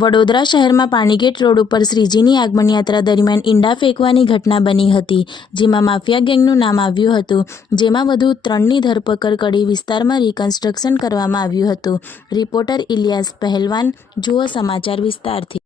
વડોદરા શહેરમાં પાણીગેટ રોડ ઉપર શ્રીજીની આગમન યાત્રા દરમિયાન ઈંડા ફેંકવાની ઘટના બની હતી, જેમાં માફિયા ગેંગનું નામ આવ્યું હતું, જેમાં વધુ ત્રણની ધરપકડ કરી વિસ્તારમાં રિકન્સ્ટ્રક્શન કરવામાં આવ્યું હતું. રિપોર્ટર ઇલિયાસ પહેલવાન, જુઓ સમાચાર વિસ્તારથી.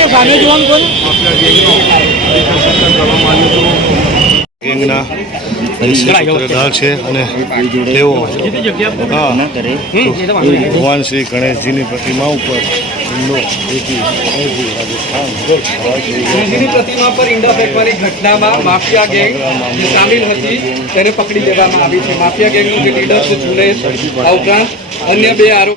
પોલીસ પ્રશાસન પોલીસ પ્રશાસન ગેંગના સૂત્રધાર છે અને તેઓ ભગવાન શ્રી ગણેશજીની પ્રતિમા ઉપર ઈંડો ફેંકી અહીંથી રાજસ્થાન ગાંધીની પ્રતિમા પર ઈંડા ફેંકવાની ઘટનામાં માફિયા ગેંગ સામેલ હતી તેને પકડી લેવામાં આવી છે. માફિયા ગેંગનું જે લીડર છે જુનેશ આ ઉપરાંત અન્ય બે આરોપ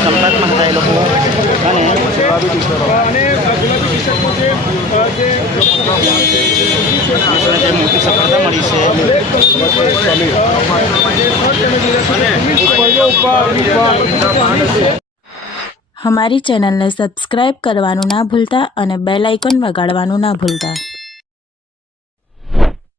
સંપર્કમાં હતા એ લોકો અને દેશને જે મોટી સફળતા મળી છે. અમારી ચેનલને સબસ્ક્રાઇબ કરવાનું ના ભૂલતા અને બેલ આઇકન વગાડવાનું ના ભૂલતા.